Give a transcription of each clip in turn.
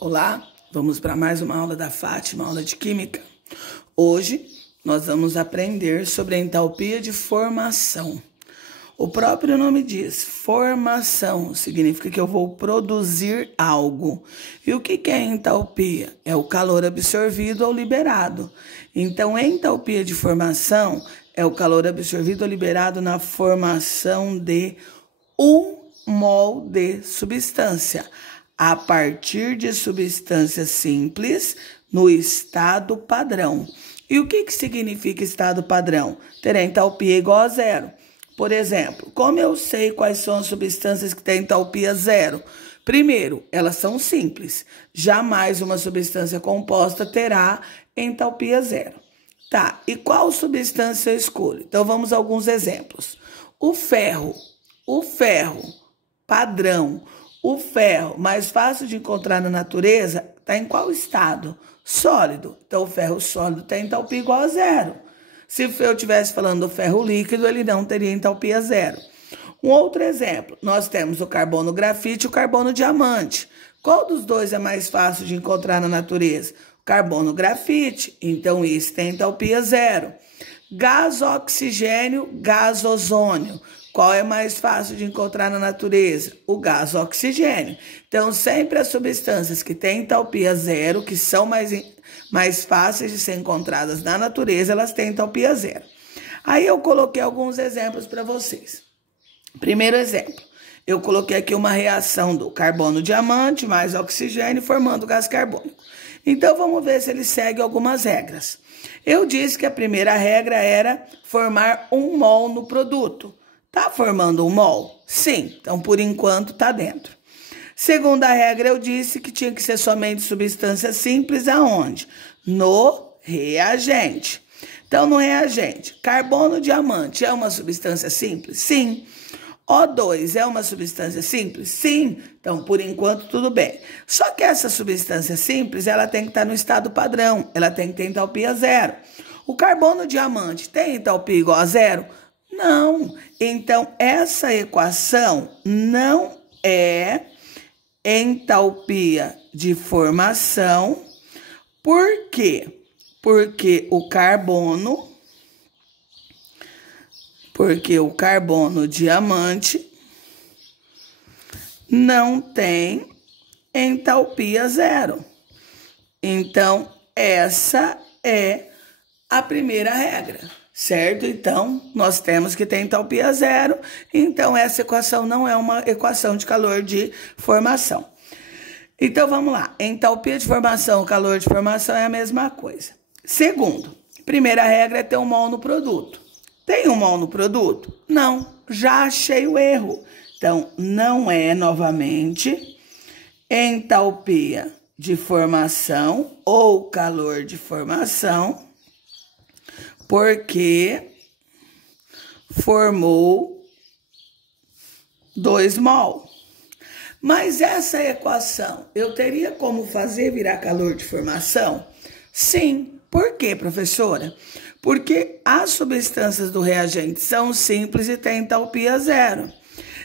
Olá, vamos para mais uma aula da Fátima, aula de Química. Hoje nós vamos aprender sobre a entalpia de formação. O próprio nome diz, formação, significa que eu vou produzir algo. E o que é entalpia? É o calor absorvido ou liberado. Então, entalpia de formação é o calor absorvido ou liberado na formação de 1 mol de substância, a partir de substância simples no estado padrão. E o que significa estado padrão? Ter a entalpia igual a zero. Por exemplo, como eu sei quais são as substâncias que têm entalpia zero? Primeiro, elas são simples. Jamais uma substância composta terá entalpia zero. Tá, e qual substância eu escolho? Então, vamos a alguns exemplos. O ferro, padrão. O ferro, mais fácil de encontrar na natureza, está em qual estado? Sólido. Então, o ferro sólido tem entalpia igual a zero. Se eu estivesse falando do ferro líquido, ele não teria entalpia zero. Um outro exemplo, nós temos o carbono grafite e o carbono diamante. Qual dos dois é mais fácil de encontrar na natureza? O carbono grafite, então esse tem entalpia zero. Gás oxigênio, gás ozônio. Qual é mais fácil de encontrar na natureza? O gás oxigênio. Então, sempre as substâncias que têm entalpia zero, que são mais fáceis de ser encontradas na natureza, elas têm entalpia zero. Aí eu coloquei alguns exemplos para vocês. Primeiro exemplo, eu coloquei aqui uma reação do carbono diamante mais oxigênio formando gás carbônico. Então, vamos ver se ele segue algumas regras. Eu disse que a primeira regra era formar 1 mol no produto. Tá formando 1 mol? Sim, então por enquanto tá dentro. Segunda regra, eu disse que tinha que ser somente substância simples aonde? No reagente. Então, no reagente, carbono diamante é uma substância simples? Sim. O2 é uma substância simples? Sim. Então, por enquanto, tudo bem. Só que essa substância simples, ela tem que estar no estado padrão. Ela tem que ter entalpia zero. O carbono diamante tem entalpia igual a zero? Não. Então, essa equação não é entalpia de formação. Por quê? Porque o carbono diamante não tem entalpia zero. Então, essa é a primeira regra, certo? Então, nós temos que ter entalpia zero. Então, essa equação não é uma equação de calor de formação. Então, vamos lá. Entalpia de formação, calor de formação é a mesma coisa. Segundo, primeira regra é ter 1 mol no produto. Tem 1 mol no produto? Não. Já achei o erro. Então, não é, novamente, entalpia de formação ou calor de formação, porque formou 2 mol. Mas essa equação, eu teria como fazer virar calor de formação? Sim. Por quê, professora? Porque as substâncias do reagente são simples e têm entalpia zero.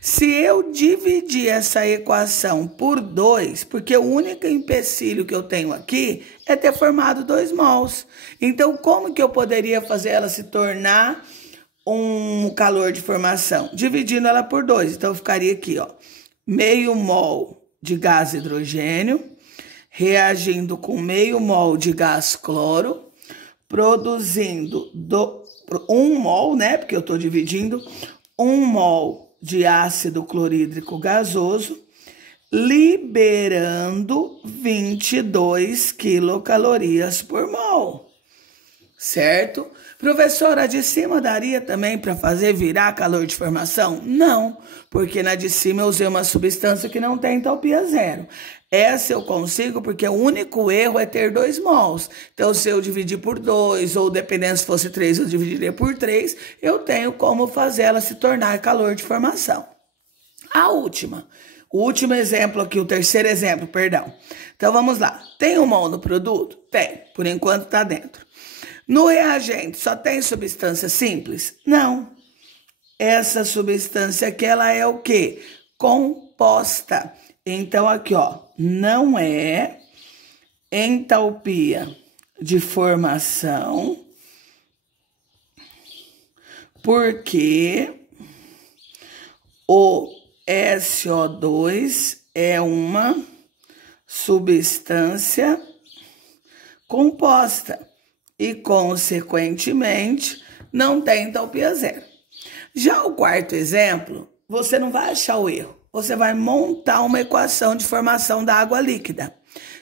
Se eu dividir essa equação por 2, porque o único empecilho que eu tenho aqui é ter formado 2 mols. Então, como que eu poderia fazer ela se tornar um calor de formação? Dividindo ela por 2. Então, ficaria aqui, ó, meio mol de gás hidrogênio, reagindo com meio mol de gás cloro, produzindo 1 mol, né? Porque eu estou dividindo 1 mol de ácido clorídrico gasoso, liberando 22 quilocalorias por mol, certo? Professora, a de cima daria também para fazer virar calor de formação? Não, porque na de cima eu usei uma substância que não tem entalpia zero. Essa eu consigo porque o único erro é ter 2 mols. Então, se eu dividir por 2, ou dependendo se fosse 3, eu dividiria por 3, eu tenho como fazer ela se tornar calor de formação. O último exemplo aqui, o terceiro exemplo, perdão. Então, vamos lá. Tem 1 mol no produto? Tem, por enquanto está dentro. No reagente, só tem substância simples? Não. Essa substância aqui, ela é o quê? Composta. Então, aqui, ó, não é entalpia de formação, porque o SO2 é uma substância composta e, consequentemente, não tem entalpia zero. Já o quarto exemplo, você não vai achar o erro. Você vai montar uma equação de formação da água líquida.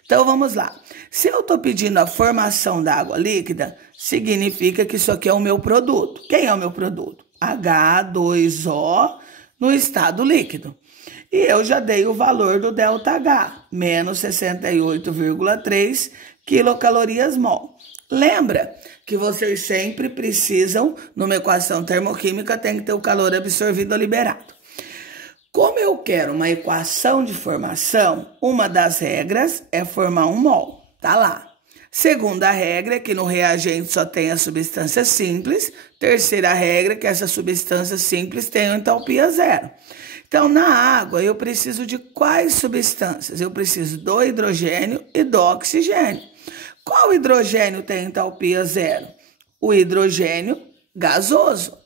Então, vamos lá. Se eu estou pedindo a formação da água líquida, significa que isso aqui é o meu produto. Quem é o meu produto? H2O no estado líquido. E eu já dei o valor do ΔH, menos 68,3 quilocalorias-mol. Lembra que vocês sempre precisam, numa equação termoquímica, tem que ter o calor absorvido ou liberado. Como eu quero uma equação de formação, uma das regras é formar um mol, tá lá. Segunda regra é que no reagente só tem a substância simples. Terceira regra é que essa substância simples tem entalpia zero. Então, na água, eu preciso de quais substâncias? Eu preciso do hidrogênio e do oxigênio. Qual hidrogênio tem entalpia zero? O hidrogênio gasoso.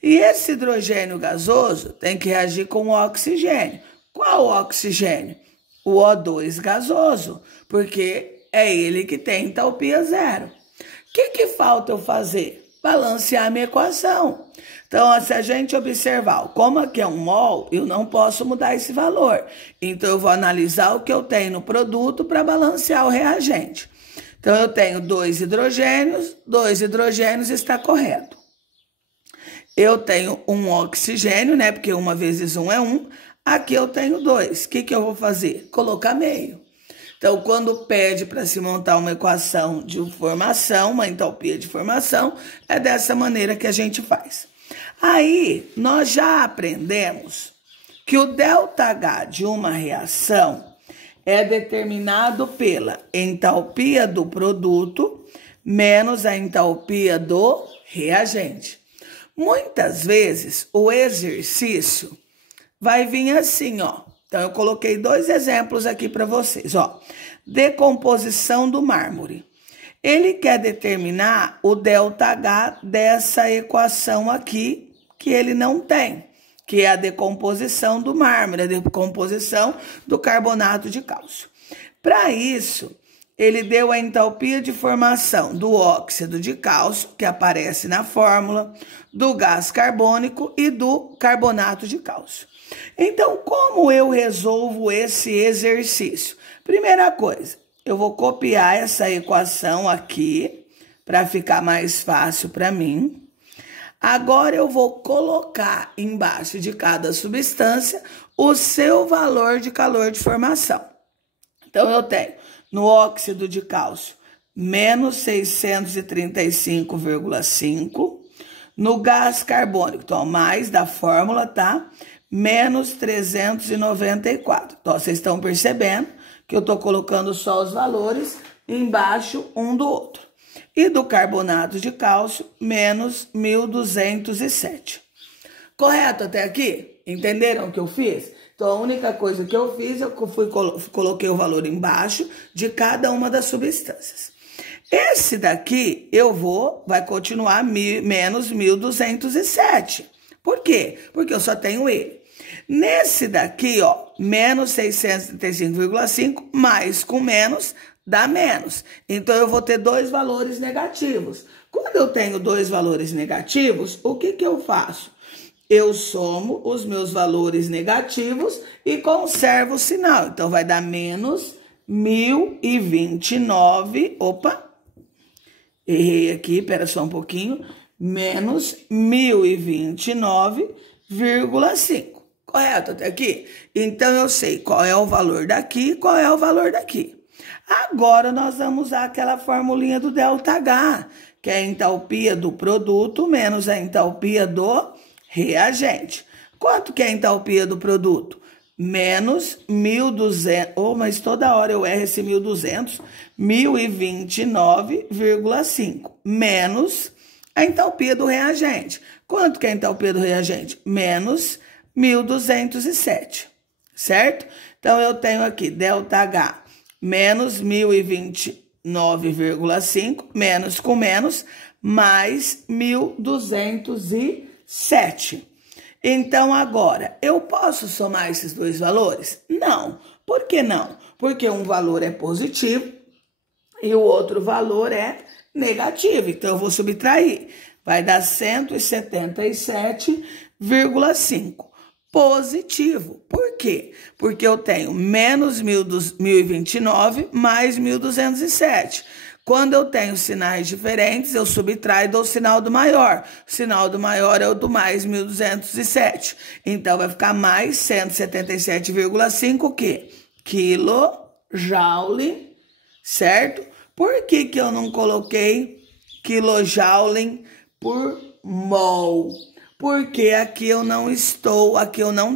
E esse hidrogênio gasoso tem que reagir com o oxigênio. Qual oxigênio? O O2 gasoso, porque é ele que tem entalpia zero. O que falta eu fazer? Balancear a minha equação. Então, se a gente observar como aqui é um mol, eu não posso mudar esse valor. Então, eu vou analisar o que eu tenho no produto para balancear o reagente. Então, eu tenho 2 hidrogênios está correto. Eu tenho um oxigênio, né? Porque 1 vezes 1 é 1. Aqui eu tenho 2. O que eu vou fazer? Colocar meio. Então, quando pede para se montar uma equação de formação, uma entalpia de formação, é dessa maneira que a gente faz. Aí, nós já aprendemos que o ΔH de uma reação é determinado pela entalpia do produto menos a entalpia do reagente. Muitas vezes, o exercício vai vir assim, ó. Então, eu coloquei 2 exemplos aqui para vocês, ó. Decomposição do mármore. Ele quer determinar o ΔH dessa equação aqui, que ele não tem, que é a decomposição do mármore, a decomposição do carbonato de cálcio. Para isso, ele deu a entalpia de formação do óxido de cálcio, que aparece na fórmula, do gás carbônico e do carbonato de cálcio. Então, como eu resolvo esse exercício? Primeira coisa, eu vou copiar essa equação aqui, para ficar mais fácil para mim. Agora, eu vou colocar embaixo de cada substância o seu valor de calor de formação. Então, eu tenho no óxido de cálcio, menos 635,5. No gás carbônico, então, mais da fórmula, tá? Menos 394. Então, vocês estão percebendo que eu estou colocando só os valores embaixo um do outro. E do carbonato de cálcio, menos 1.207. Correto até aqui? Entenderam o que eu fiz? Então, a única coisa que eu fiz, eu coloquei o valor embaixo de cada uma das substâncias. Esse daqui, vai continuar menos 1.207. Por quê? Porque eu só tenho ele. Nesse daqui, ó, menos 635,5, mais com menos, dá menos. Então, eu vou ter 2 valores negativos. Quando eu tenho 2 valores negativos, o que eu faço? Eu somo os meus valores negativos e conservo o sinal. Então, vai dar menos 1.029. Opa! Errei aqui, espera só um pouquinho. Menos 1.029,5. Correto até aqui? Então, eu sei qual é o valor daqui e qual é o valor daqui. Agora, nós vamos usar aquela formulinha do ΔH, que é a entalpia do produto menos a entalpia do reagente. Quanto que é a entalpia do produto? Menos 1.200, mas toda hora eu erro esse 1.200, 1.029,5, menos a entalpia do reagente. Quanto que é a entalpia do reagente? Menos 1.207, certo? Então, eu tenho aqui ΔH menos 1029,5, menos com menos, mais 1.207. Então, agora, eu posso somar esses dois valores? Não. Por que não? Porque um valor é positivo e o outro valor é negativo. Então, eu vou subtrair. Vai dar 177,5. Positivo. Por quê? Porque eu tenho menos 1029 mais 1.207. Quando eu tenho sinais diferentes, eu subtraio e dou o sinal do maior. O sinal do maior é o do mais 1.207. Então, vai ficar mais 177,5 o quê? Kilojoule, certo? Por que que eu não coloquei kilojoule por mol? Porque aqui eu não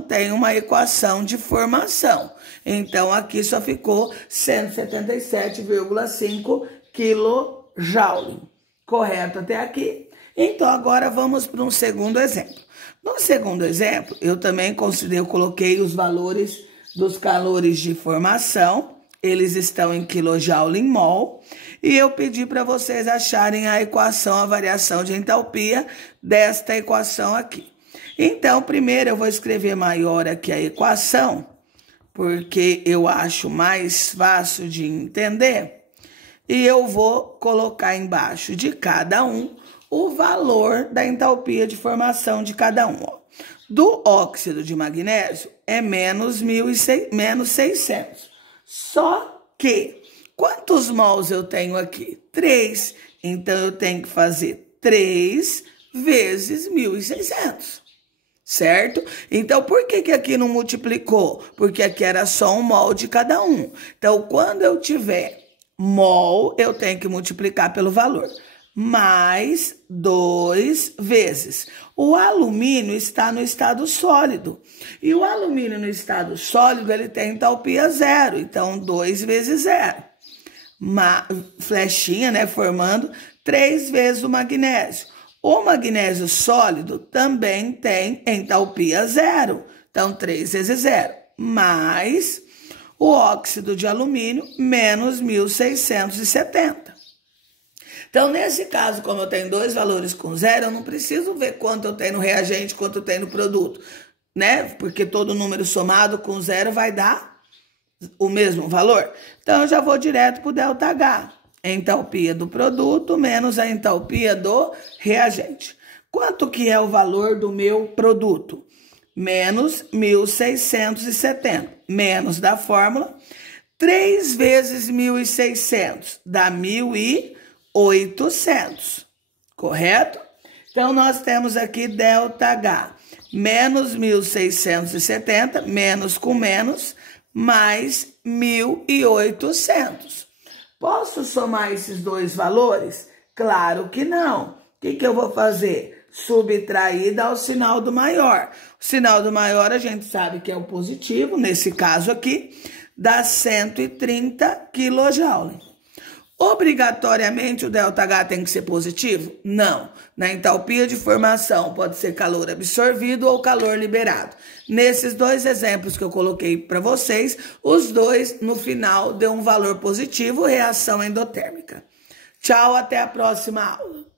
tenho uma equação de formação. Então, aqui só ficou 177,5 kJ. Correto até aqui? Então, agora vamos para um segundo exemplo. No segundo exemplo, eu também coloquei os valores dos calores de formação. Eles estão em kJ em mol. E eu pedi para vocês acharem a equação, a variação de entalpia desta equação aqui. Então, primeiro eu vou escrever maior aqui a equação, porque eu acho mais fácil de entender. E eu vou colocar embaixo de cada um o valor da entalpia de formação de cada um. Ó. Do óxido de magnésio é menos 600. Só que, quantos mols eu tenho aqui? 3. Então, eu tenho que fazer 3 vezes 1.600. Certo? Então, por que que aqui não multiplicou? Porque aqui era só um mol de cada um. Então, quando eu tiver mol, eu tenho que multiplicar pelo valor. Mais 2 vezes. O alumínio está no estado sólido. E o alumínio no estado sólido, ele tem entalpia 0. Então, 2 vezes 0. Flechinha, né? Formando 3 vezes o magnésio. O magnésio sólido também tem entalpia 0. Então, 3 vezes 0. Mais o óxido de alumínio, menos 1.670. Então, nesse caso, como eu tenho dois valores com 0, eu não preciso ver quanto eu tenho no reagente, quanto eu tenho no produto, né? Porque todo número somado com 0 vai dar o mesmo valor. Então, eu já vou direto para o ΔH. Entalpia do produto menos a entalpia do reagente. Quanto que é o valor do meu produto? Menos 1.670. Menos da fórmula. 3 vezes 1.600 dá 1.800. Correto? Então, nós temos aqui ΔH. Menos 1.670, menos com menos, mais 1.800. Posso somar esses dois valores? Claro que não. O que que eu vou fazer? Subtrair e dar o sinal do maior. O sinal do maior a gente sabe que é o positivo, nesse caso aqui, dá 130 kJ. Obrigatoriamente o ΔH tem que ser positivo? Não. Na entalpia de formação pode ser calor absorvido ou calor liberado. Nesses dois exemplos que eu coloquei para vocês, os dois no final deu um valor positivo, reação endotérmica. Tchau, até a próxima aula.